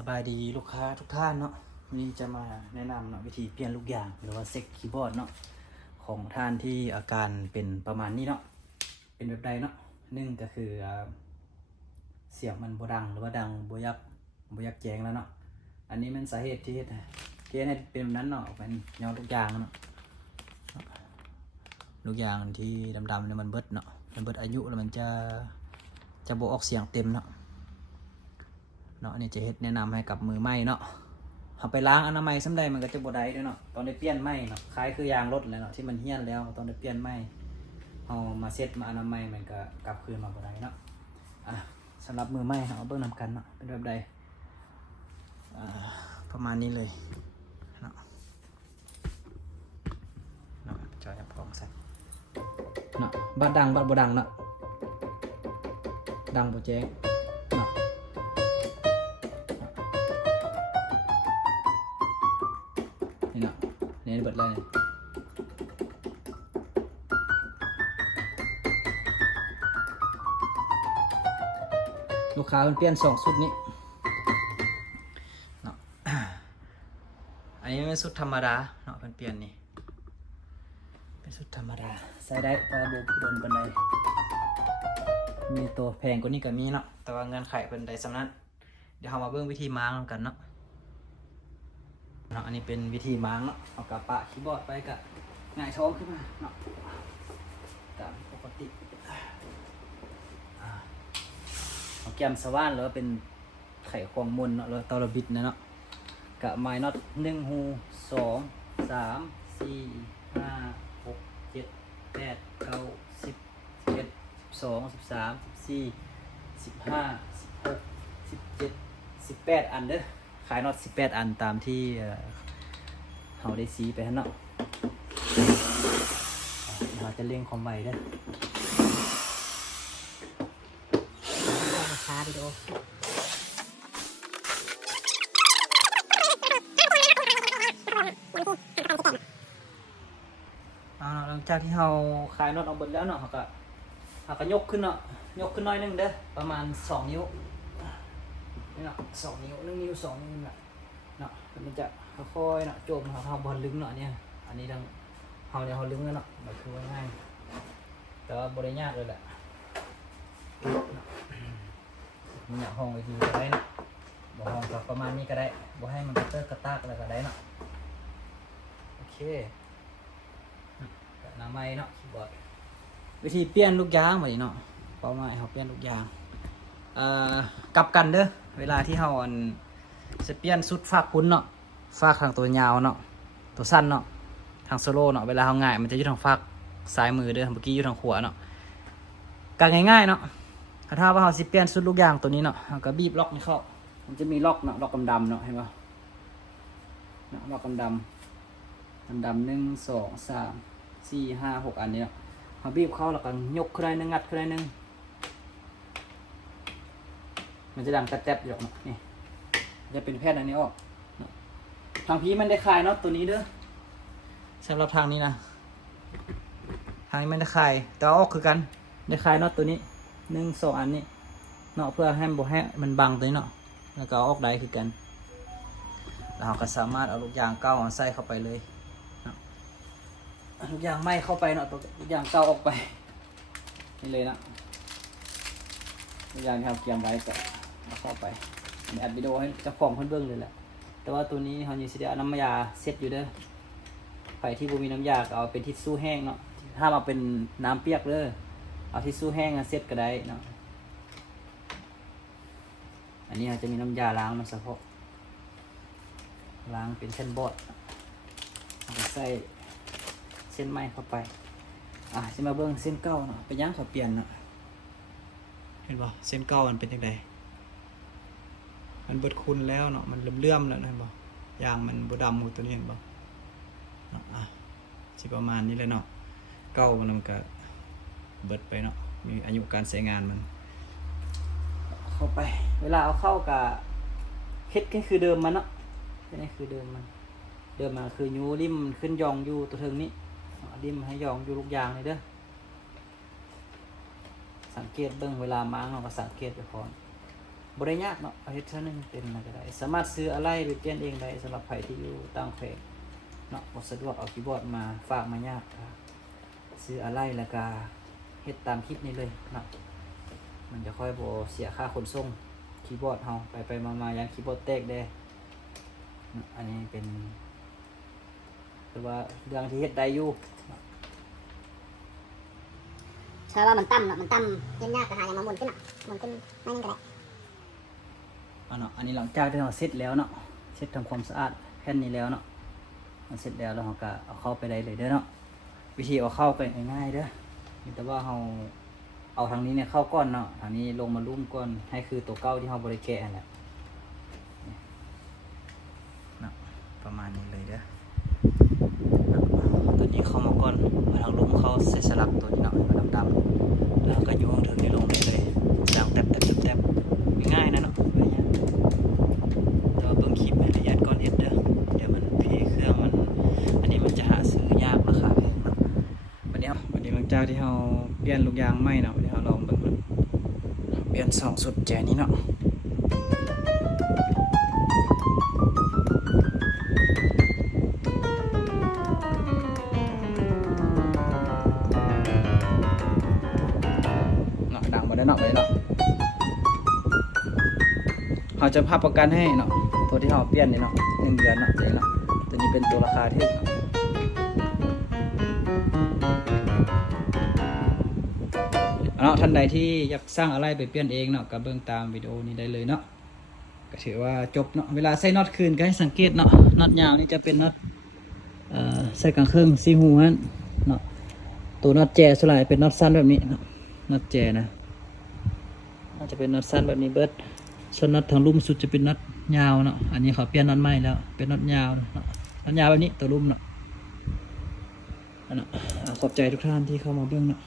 สบายดีลูกค้าทุกท่านเนาะวันนี้จะมาแนะนำเนาะวิธีเปลี่ยนลูกยางหรือว่าเซ็กคีย์บอร์ดเนาะของท่านที่อาการเป็นประมาณนี้เนาะเป็นแบบใดเนาะหนึ่งก็คือเสียงมันบ่ดังหรือว่าดังบ่ยักแจ้งแล้วเนาะอันนี้มันสาเหตุที่เฮ็ดให้เป็นแบบนั้นเนาะเป็นย้อนลูกยางเนาะลูกยางที่ดำๆเนี่ยมันเบิดเนาะมันเบิดอายุแล้วมันจะบ่ออกเสียงเต็มเนาะอันนี้จะเฮ็ดแนะนำให้กับมือใหม่เนาะเอาไปล้างอนามัยซ้ำใดมันก็จะบ่ได้ด้วยเนาะตอนได้เปลี่ยนใหม่เนาะคล้ายคือยางรถเลยเนาะที่มันเหี้ยนแล้วตอนได้เปลี่ยนใหม่เอามาเซ็ตมาอนามัยมันก็กลับคืนมาบ่ได้เนาะสำหรับมือใหม่เอาเบิ่งนำกันเนาะเป็นแบบใดประมาณนี้เลยเนาะจอยพองใส่เนาะบัดดังบัดบ่ดังเนาะดังบ่แจ้งนี่เบิดเลยลูกค้าเปลี่ยน2ชุดนี้เนาะอันนี้เป็นชุดธรรมดาเนาะเปลี่ยนนี่เป็นชุดธรรมดาใส่ได้แต่โบโดนกันได้มีตัวแพงกว่านี้ก็มีเนาะแต่ว่าเงินไขเป็นใดสำนักเดี๋ยวเรามาเบิ่งวิธีม้างกันเนาะอันนี้เป็นวิธีม้างเนาะเอากระปะคีย์บอร์ดไปกับง่ายท้องขึ้นมาเนาะตามปกติเอาแกมสว่านหรือว่าเป็นไขควงมนเนาะแล้วเตาระบิดเนาะกับไม้น็อต1 หู2 3 4 5 6 7 8 9 10 11 12 13 14 15 16 17 18อันเด้อขายน็อต18อันตามที่เขาได้ซีไปฮะเนาะเราจะเร่งความไวได้ช้าไปดูหลังจากที่เราขายน็อตเอาเบิดแล้วเนาะเขาก็ยกขึ้นเนาะยกขึ้นน้อยนึงเด้อประมาณ2 นิ้วนี่เนาะ2 นิ้ว1 นิ้ว2 นิ้วเนาะมันจะค่อยๆเนาะโจมเขาบอลลึงเนาะเนี่ยอันนี้ดังเขาลึงแล้วเนาะแบบคือง่ายแต่ว่าบริยากเลยแหละมันอยากห้องไปทีก็ได้เนาะบ่ห้องกับประมาณนี้ก็ได้บ่ให้มันเตอร์กระตากอะไรก็ได้เนาะโอเคน้ำไม้เนาะคีย์บอร์ดวิธีเปลี่ยนลูกยางแบบนี้เนาะเป้าหมายเขาเปลี่ยนลูกยางกลับกันเด้อเวลาที่เขาจะเปลี่ยนสุดฝากพุ้นเนาะฝากทางตัวยาวเนาะตัวสั้นเนาะทางโซโล่เนาะเวลาเขาง่ายมันจะอยู่ทางฝากซ้ายมือเด้อเมื่อกี้อยู่ทางขวาเนาะการง่ายๆเนาะถ้าว่าเขาสิเปลี่ยนสุดลูกยางตัวนี้เนาะเขาก็บีบล็อกนี่เข้ามันจะมีล็อกเนาะล็อกดำๆเนาะเห็นป่ะเนาะล็อกดำ1 2 3 4 5 6อันนี้เนาะเขาบีบเข้าแล้วก็ยกขึ้นได้นึงงัดขึ้นได้นึงมันจะดังแจ๊บๆอยู่เนาะนี่จะเป็นแพทย์อันนี้ออกทางพีมันได้คลายเนาะตัวนี้เด้อสำหรับทางนี้นะทางนี้มันได้คลายแต่ออกคือกันได้คลายเนาะตัวนี้1 2อันนี้เนาะเพื่อให้มันบังตัวนี้เนาะแล้วก็ออกได้คือกันแล้วเราก็สามารถเอาลูกยางเก่าใส่เข้าไปเลยลูกยางไม่เข้าไปเนาะตัวลูกยางเก่าออกไปนี่เลยนะลูกยางที่เราเตรียมไว้ก็เข้าไปอัดวิดีโอให้เจ้าของเพื่อนเบื้องเลยแหละแต่ว่าตัวนี้เขายังสิได้เอาน้ำยาเซ็ตอยู่เด้อไฟที่บ่มีน้ำยาก็เอาเป็นทิชชู่แห้งเนาะถ้ามาเป็นน้ำเปียกเด้อเอาทิชชู่แห้งเซ็ตก็ได้เนาะอันนี้จะมีน้ำยาล้างมันเฉพาะล้างเป็นเส้นบอดใส่เส้นไม้เข้าไปจะมาเบื้องเส้นเก้าเนาะไปย่างเขาเปลี่ยนเนาะเห็นป่ะเส้นเก้ามันเป็นยังไงมันเบิดคุณแล้วเนาะมันเลื่อมๆแล้วเห็นป่ะยางมันบดำหมดตัวนี้เห็นป่ะสิประมาณนี้เลยเนาะเก้ามันก็เบิดไปเนาะมีอายุการใช้งานมันเข้าไปเวลาเอาเข้ากับเฮ็ดก็คือเดิมมันเนาะนี่คือเดิมมันคือยูริมขึ้นยองอยู่ตัวเทิงนี้ริมให้ยองอยู่ลูกยางเลยเด้อสังเกตเบิ่งเวลาม้างเราก็สังเกตไปก่อน บ่ได้ยากเนาะเอาเฮ็ดเท่านึงเป็นอะไรก็ได้สามารถซื้ออะไรไปเปลี่ยนเองได้สำหรับใครที่อยู่ต่างแขวงเนาะบ่สะดวกเอาคีย์บอร์ดมาฝากมายากครับซื้ออะไรแล้วก็เฮ็ดตามคลิปนี้เลยเนาะมันจะค่อยบ่เสียค่าขนส่งคีย์บอร์ดเฮาไปมาๆยังคีย์บอร์ดแตกได้อันนี้เป็นคือว่าเรื่องที่เฮ็ดได้อยู่ เชื่อว่ามันตั้มเนาะมันตั้มเย็นยากก็หาอย่างมาหมุนขึ้นอ่ะหมุนขึ้นไม่นึงก็ได้ เนาะอันนี้หลังจากที่เราเสร็จแล้วเนาะเสร็จทำความสะอาดแผ่นนี้แล้วเนาะมันเสร็จแล้วเราก็เอาเข้าไปได้เลยเด้อเนาะวิธีเอาเข้าไปง่ายๆเด้อมีแต่ว่าเราเอาทางนี้เนี่ยเข้าก้อนเนาะทางนี้ลงมาลุ่มก้อนให้คือตัวเก้าที่เราบริแกะนั่นแหละเนาะประมาณนี้เลยเด้อตัวนี้เข้ามาก้อนมาทางลุ่มเข้าใส่สลักตัวนี้เนาะมาดำๆแล้วก็โยงถึงนี้ลงได้เลยจางแตบง่ายๆนะเนาะเบิ่งคลิปให้ละเอียดก่อนเฮ็ดเด้อเดี๋ยวมันเพเครื่องมันอันนี้มันจะหาซื้อยากราคาแพงเนาะวันนี้หลังจากที่เราเปลี่ยนลูกยางใหม่เนาะวันนี้เราลองเบิ่งมันเปลี่ยน2สุดแจนี้เนาะดังบ่ได้เนาะเลยเนาะเราจะภาพประกันให้เนาะตัวที่เราเปลี่ยนนี่เนาะ1 เดือนเนาะเนาะตัวนี้เป็นตัวราคาที่เนาะท่านใดที่อยากสร้างอะไรไปเปลี่ยนเองเนาะก็เบิ่งตามวิดีโอนี้ได้เลยเนาะก็ถือว่าจบเนาะเวลาใส่น็อตคืนก็ให้สังเกตเนาะน็อตยาวนี่จะเป็นน็อตใส่กลางเครื่อง4 หูนั่นเนาะตัวน็อตแจสลายเป็นน็อตสั้นแบบนี้เนาะน็อตแจนะน่าจะเป็นน็อตสั้นแบบนี้เบิดส่วนน็อตทางลุ่มสุดจะเป็นน็อตยาวเนาะอันนี้เขาเปลี่ยนน็อตใหม่แล้วเป็นน็อตยาวเนาะน็อตยาวแบบนี้ตัวลุ่มเนาะขอบใจทุกท่านที่เข้ามาเบื้องเนาะ